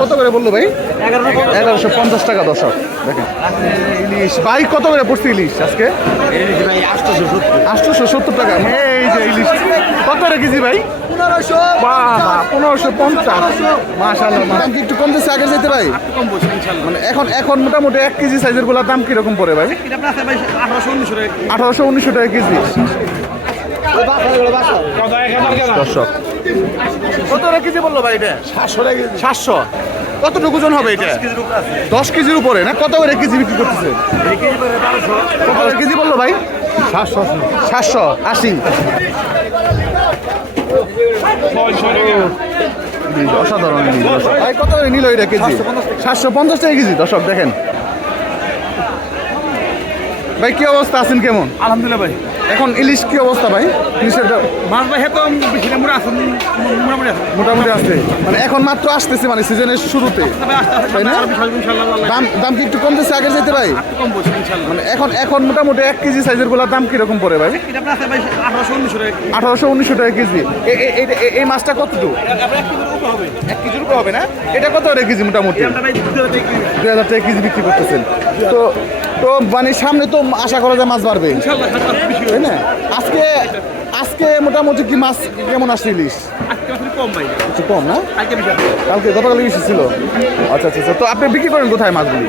কত করে বলল ভাই? এগারোশো পঞ্চাশ। টাকা দশক দেখেন। ইলিশ ভাই কত করে পড়ছে ইলিশ আজকে? আটশোশো সত্তর। টাকা। এই যে ইলিশ কত করে কেজি ভাই? পনেরোশো পঞ্চাশ। মাশাল্লাহ দাম কি একটু কমতেছে আগে যেতে ভাই? মানে এখন এখন মোটামুটি এক কেজি সাইজেরগুলার দাম কীরকম পড়ে ভাই? আঠারোশো উনিশশো টাকা কেজি। দর্শক কত কেজি বলল ভাই এটা? সাতশো সাতশো। কতটুকু ওজন হবে এটা? দশ কেজির উপরে না? কত করে কেজি বিক্রি করতেছে? কত কেজি বলল ভাই? সাতশো। সাতশো আশি। অসাধারণ। ভাই কত করে নিল এটা কেজি? সাতশো পঞ্চাশ টাকা কেজি দর্শক দেখেন। ভাই কি অবস্থা? আছেন কেমন? আলহামদুলিল্লাহ ভাই। এখন ইলিশ কি অবস্থা ভাই? ইলিশের দাম? মাছ ভাই আছে মোটামুটি আছে। মানে এখন মাত্র আসতেছে মানে সিজনের শুরুতে। তাই না? দাম দাম কি একটু কমতেছে আগে যেতে ভাই? মানে এখন এখন মোটামুটি এক কেজি সাইজেরগুলার দাম কীরকম পড়ে ভাই? আঠারোশো উনিশশো টাকা কেজি। এই মাছটা কতটুকু? এক কেজির উপর হবে। না? এটা কত কেজি মোটামুটি? দেখি হাজার টাকা কেজি বিক্রি করতেছেন। তো তো মানে সামনে তো আশা করা যায় মাছ বাড়বে। তাই না? আজকে আজকে মোটামুটি কি মাছ কেমন আসছে ইলিশ? আজকে কম না? কালকে গতকাল বেশি ছিল। আচ্ছা আচ্ছা আচ্ছা। তো আপনি বিক্রি করেন কোথায় মাছগুলি?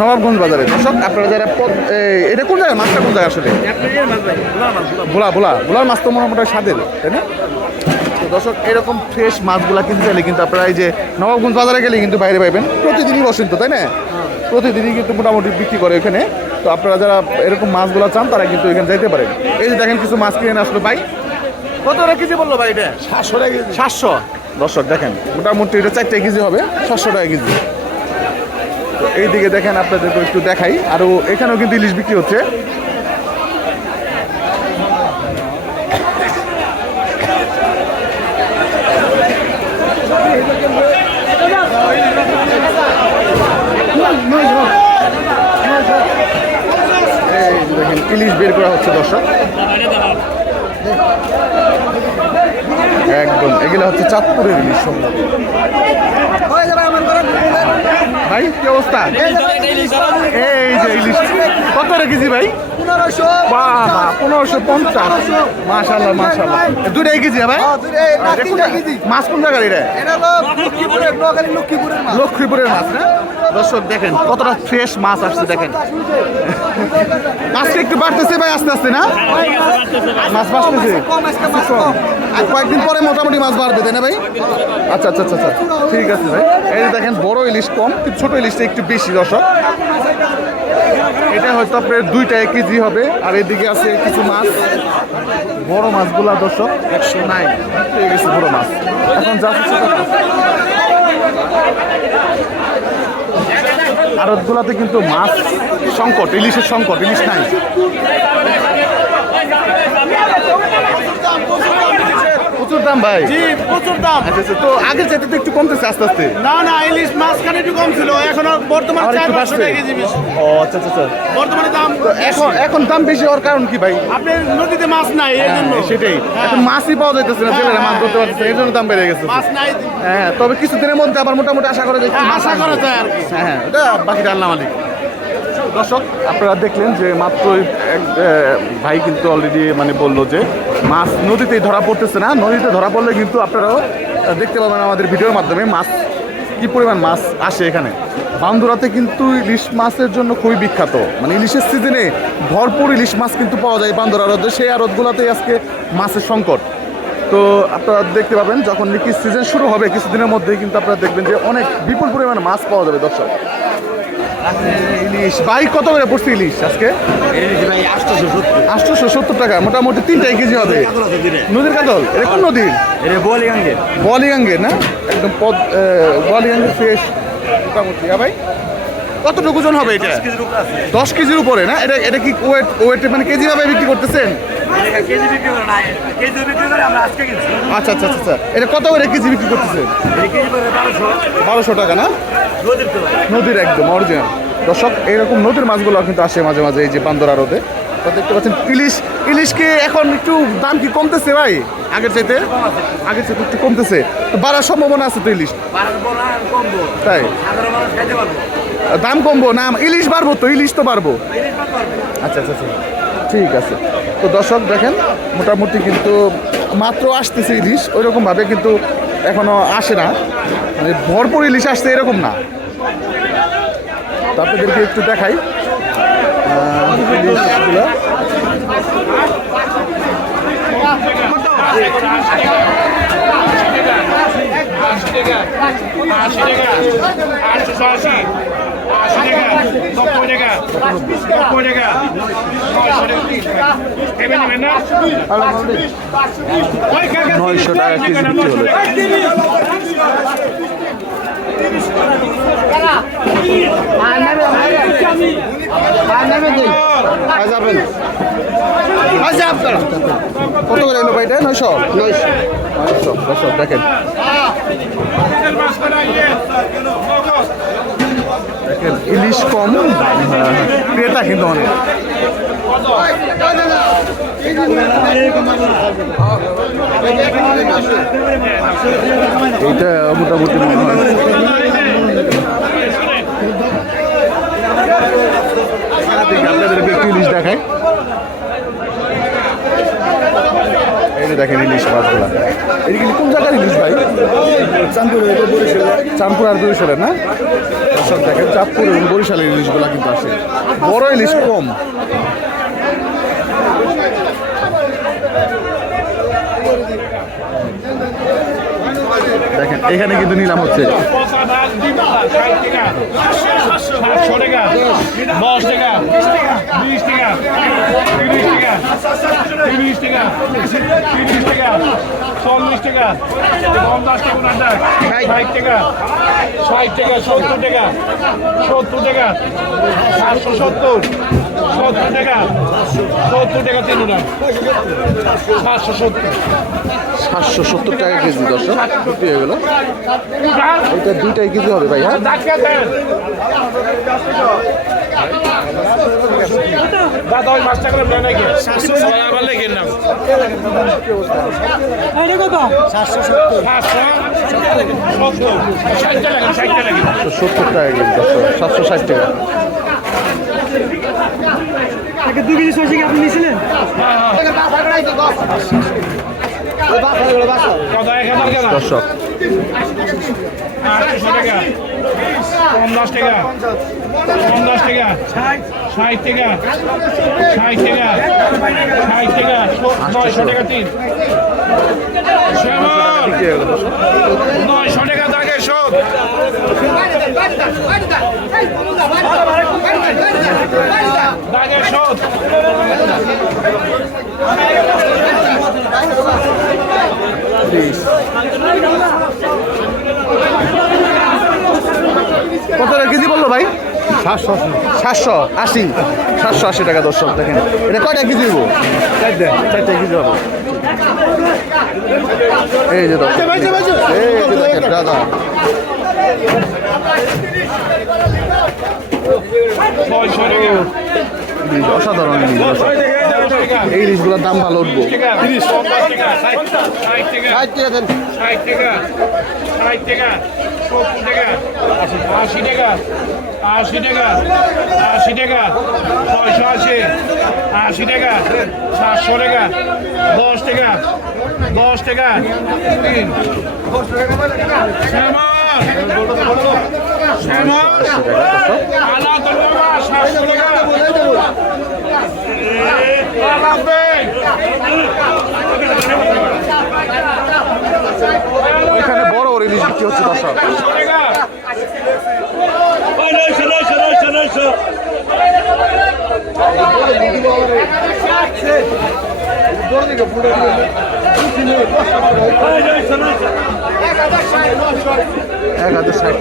নবাবগঞ্জ বাজারে। দর্শক, আপনারা যারা এটা কোন জায়গায়? মাছটা কোন জায়গায় আসলে? ভোলা ভোলা। ভোলার মাছ তো মোটামুটি স্বাদের, তাই না? তো দর্শক, এরকম ফ্রেশ মাছগুলা কিনতে চাইলে কিন্তু আপনারা এই যে নবাবগঞ্জ বাজারে গেলে কিন্তু বাইরে পাইবেন। প্রতিদিনই তো, তাই না? প্রতিদিনই কিন্তু মোটামুটি বিক্রি করে এখানে। তো আপনারা যারা এরকম মাছগুলো চান তারা কিন্তু এখানে যাইতে পারেন। এই যে দেখেন কিছু মাছ কিনে আসলো ভাই। কত কেজি বলল ভাই এটা? সাতশো টাকা কেজি। সাতশো? দর্শক দেখেন মোটামুটি এটা চারটে কেজি হবে সাতশো টাকা কেজি। তো এইদিকে দেখেন আপনাদেরকে একটু দেখাই। আরও এখানেও কিন্তু ইলিশ বিক্রি হচ্ছে। দেখেন ইলিশ বের করা হচ্ছে দর্শক। একদম এগুলো হচ্ছে চাঁদপুরের ইলিশ সম্ভবত ভাই কি অবস্থা? এই যে ইলিশ। কত কেজি ভাই? পনেরোশো পঞ্চাশ। মাশাল্লাহ মাশাল্লাহ দুটাই কেজি হ্যাঁ ভাই? জায়গা? মাছ কোন জায়গার এটা লক্ষ্মীপুরের মাছ না? দর্শক, দেখেন, কতটা ফ্রেশ মাছ আসছে, দেখেন। আজকে একটু বাড়তেছে ভাই, আস্তে আস্তে, না? মাছ বাড়তেছে। আর কয়েকদিন পরে মোটামুটি মাছ বাড়বে, তাই না ভাই? আচ্ছা আচ্ছা আচ্ছা আচ্ছা। ঠিক আছে ভাই। এই দেখেন, বড় ইলিশ কম, কিন্তু ছোট ইলিশটা একটু বেশি, দর্শক। এটা হয়তো আপনার দুইটা কেজি হবে, আর এদিকে আছে কিছু মাছ। বড় মাছগুলা, দর্শক, একশো নাই। পেয়ে গেছে বড় মাছ। এখন যা। আড়তগুলাতে কিন্তু মাছ সংকট ইলিশের সংকট ইলিশ নাই প্রচুর দাম ভাই? জি প্রচুর দাম। আচ্ছা আচ্ছা তো আগের চাইতে তো একটু কমতেছে আস্তে আস্তে। না না ইলিশ মাঝখানে একটু কম ছিল এখন বর্তমানে চার পাঁচশো টাকা কেজি বেশি। ও আচ্ছা আচ্ছা আচ্ছা। বর্তমানে দাম এখন এখন দাম বেশি হওয়ার কারণ কি ভাই? আপনার নদীতে মাছ নাই এই জন্য হ্যাঁ, সেটাই এখন মাছই পাওয়া যাইতেছে না ছেলেরা মাছ ধরতে পারতেছে এই জন্য দাম বেড়ে গেছে। মাছ নাই হ্যাঁ তবে কিছুদিনের মধ্যে আবার মোটামুটি আশা করা যায় আশা করা। যায় আর হ্যাঁ হ্যাঁ বাকিটা আল্লাহ মালিক। দর্শক, আপনারা দেখলেন যে মাত্র এক ভাই কিন্তু অলরেডি মানে বলল যে মাছ নদীতেই ধরা পড়তেছে না। নদীতে ধরা পড়লে কিন্তু আপনারাও দেখতে পাবেন আমাদের ভিডিওর মাধ্যমে মাছ, কি পরিমাণ মাছ আসে এখানে। বান্দুরাতে কিন্তু ইলিশ মাছের জন্য খুবই বিখ্যাত। মানে ইলিশের সিজনে ভরপুর ইলিশ মাছ কিন্তু পাওয়া যায় বান্দর আড়তে। সেই আড়তগুলোতেই আজকে মাছের সংকট। তো আপনারা দেখতে পাবেন, যখন নাকি সিজন শুরু হবে কিছুদিনের মধ্যেই কিন্তু আপনারা দেখবেন যে অনেক বিপুল পরিমাণে মাছ পাওয়া যাবে দর্শক। ইলিশ। ভাই কত করে পড়ছে ইলিশ আজকে? আটশোশো সত্তর। টাকা মোটামুটি তিনটাই কেজি হবে। নদীর কাতল এটা কোন নদীর বলিগাঙ্গের। না? একদম পদ বলিগাঙ্গের ফ্রেশ মোটামুটি। ভাই? কতটুকু ওজন হবে এটা? দশ কেজির উপরে না? এটা এটা কি ওয়েট ওয়েট মানে কেজি ভাবে বিক্রি করতেছেন? আচ্ছা আচ্ছা আচ্ছা আচ্ছা। এটা কত করে কেজি বিক্রি করতেছেন? বারোশো। টাকা না? নদীর একদম অরিজিনাল দর্শক এইরকম নদীর মাছগুলো কিন্তু আসে মাঝে মাঝে এই যে বান্দরা রোদে তো দেখতে পাচ্ছেন ইলিশ ইলিশ কি এখন একটু দাম কি কমতেছে ভাই? আগের চাইতে? আগের চাইতে একটু কমতেছে। তো বাড়ার সম্ভাবনা আছে তো ইলিশ? তাই? দাম কমবো? না ইলিশ বাড়বো তো ইলিশ তো বাড়বো। আচ্ছা আচ্ছা আচ্ছা। ঠিক আছে। তো দর্শক দেখেন মোটামুটি কিন্তু মাত্র আসতেছে ইলিশ ওই রকমভাবে কিন্তু এখনও আসে না। মানে ভরপুর ইলিশ আসছে এরকম না। তো আপনাদেরকে একটু দেখাই ইলিশগুলো। আশি টাকা আশি টাকা। আশি। আশি টাকা নব্বই টাকা নব্বই টাকা নয়শো টাকা কেজি বিক্রি যাবেন কত করে এলো ভাইটা নয়শো। নয়শো। নয়শো। দেখেন। ইলিশ কম ক্রেতা কিন্তু অনেক। এইটা মোটামুটি ইলিশ দেখায় দেখেন ইলিশ মাছগুলা। এটা কিন্তু কোন জায়গার ইলিশ ভাই? চাঁদপুর চাঁদপুর আর বরিশালের না? সব দেখেন চাঁদপুর এবং বরিশালের ইলিশগুলো কিন্তু আসে। বড় ইলিশ কম। দেখেন এখানে কিন্তু নিলাম হচ্ছে টাকা টাকা টাকা ষাট টাকা সত্তর টাকা সত্তর টাকা সাতশো সত্তর সত্তর টাকা সত্তর টাকা সাতশো সত্তর সাতশো সত্তর টাকা কেজি, দর্শক, বিক্রি হয়ে গেল। এটা দুইটাই কেজি হবে ভাই হ্যাঁ? সত্তর টাকা কেজি সাতশো ষাট টাকা। দু কেজি কি আপনি নিয়েছিলেন? দর্শক। পঞ্চাশ টাকা। পঞ্চাশ টাকা। ষাট টাকা। ষাট টাকা। ষাট টাকা। নয়শো টাকা তিন। নয়শো টাকা দাগে শোধ দাগে শোধ কত টাকা কেজি বলল ভাই সাতশো সাতশো আশি। সাতশো আশি টাকা দর্শক দেখেন। এটা কয়টা কেজি দেবো চারটে। কেজি হবে। এই যে এই যে দেখেন দাদা অসাধারণ এই ইলিশগুলোর দাম ভালো উঠবো। টাকা তিরিশ। পঞ্চাশ টাকা ষাট টাকা ষাট টাকা ষাট টাকা ষাট টাকা। সত্তর টাকা আশি টাকা আশি টাকা আশি টাকা ছয়শো আশি আশি টাকা সাতশো টাকা দশ টাকা দশ টাকা তিন আলা তো সাতশো টাকা এখানে বড় বড় ইলিশ বিক্রি হচ্ছে দর্শক। এক হাজার ষাট।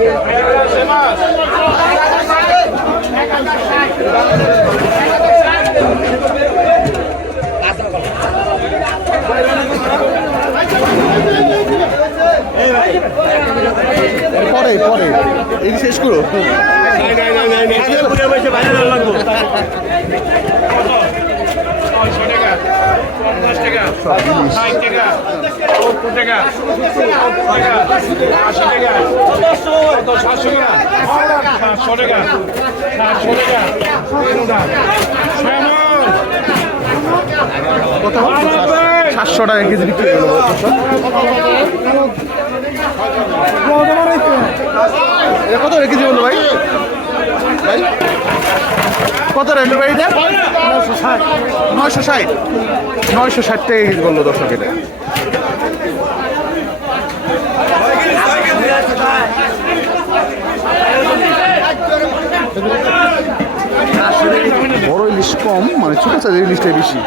টাকা পরে পরে। এই শেষ করো। সাতশো টাকা। সাতশো টাকা সাতশো টাকা কেজি বিক্রি এটা কত কেজি বলল ভাই? ভাই? কত রেট ভাই এটা? নয়শো ষাট। নয়শো ষাট টাকা কেজি বলল দর্শক এটা। বড় ইলিশ কম মানে ছোট সাইজের ইলিশটাই বেশি।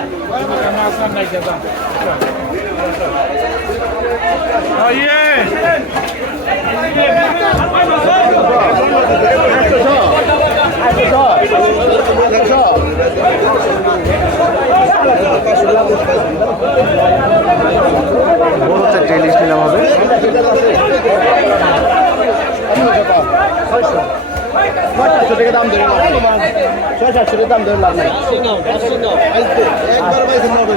বড় চারটে ইলিশ নিলাম হবে সাতশো টাকা দাম ধরে ছয় সাতশো টাকা দাম ধরে লাভ নাই একবার নবে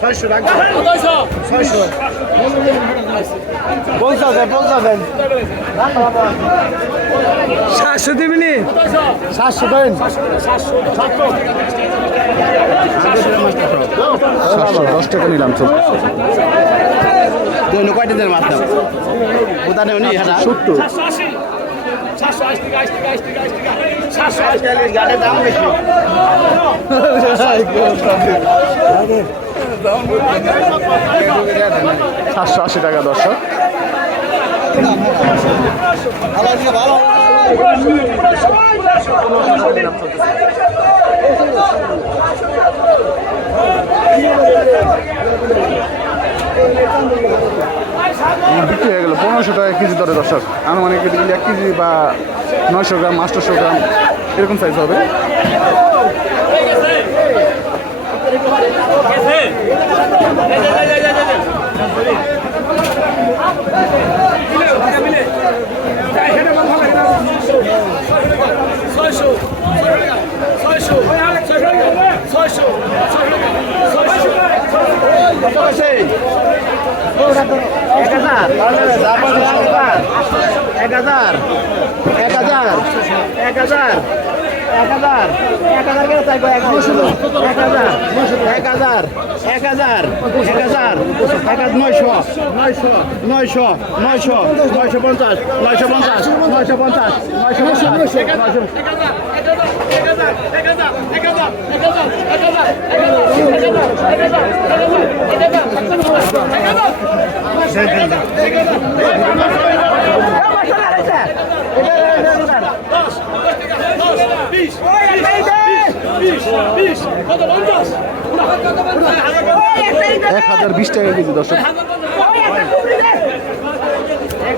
ছয়শো ছয়শো পঞ্চাশ পঞ্চাশ সাতশো দিবিনি সাতশো দেন সাতশো দশ টাকা নিলাম চল দৈন্য কয়টা দেন মাছ দাম ওদানে উনি হ্যাঁ সত্তর গাড়ির দাম বেশি। সাতশো আশি টাকা দর্শক। বিক্রি হয়ে গেল। পনেরোশো টাকা কেজি দরে দর্শক। আনুমানিক এক কেজি বা নয়শো গ্রাম আটশোশো গ্রাম, এরকম সাইজ হবে এক হাজার এক হাজার এক হাজার এক হাজার এক হাজার এক হাজার কেন চাইব এক এক হাজার এক হাজার এক হাজার এক হাজার এক হাজার নয়শো নয়শো নয়শো নয়শো নয়শো পঞ্চাশ নয়শো পঞ্চাশ নয়শো পঞ্চাশ নয়শো পঞ্চাশ নয়শো এক হাজার বিশ টাকা কেজি দর্শক। এক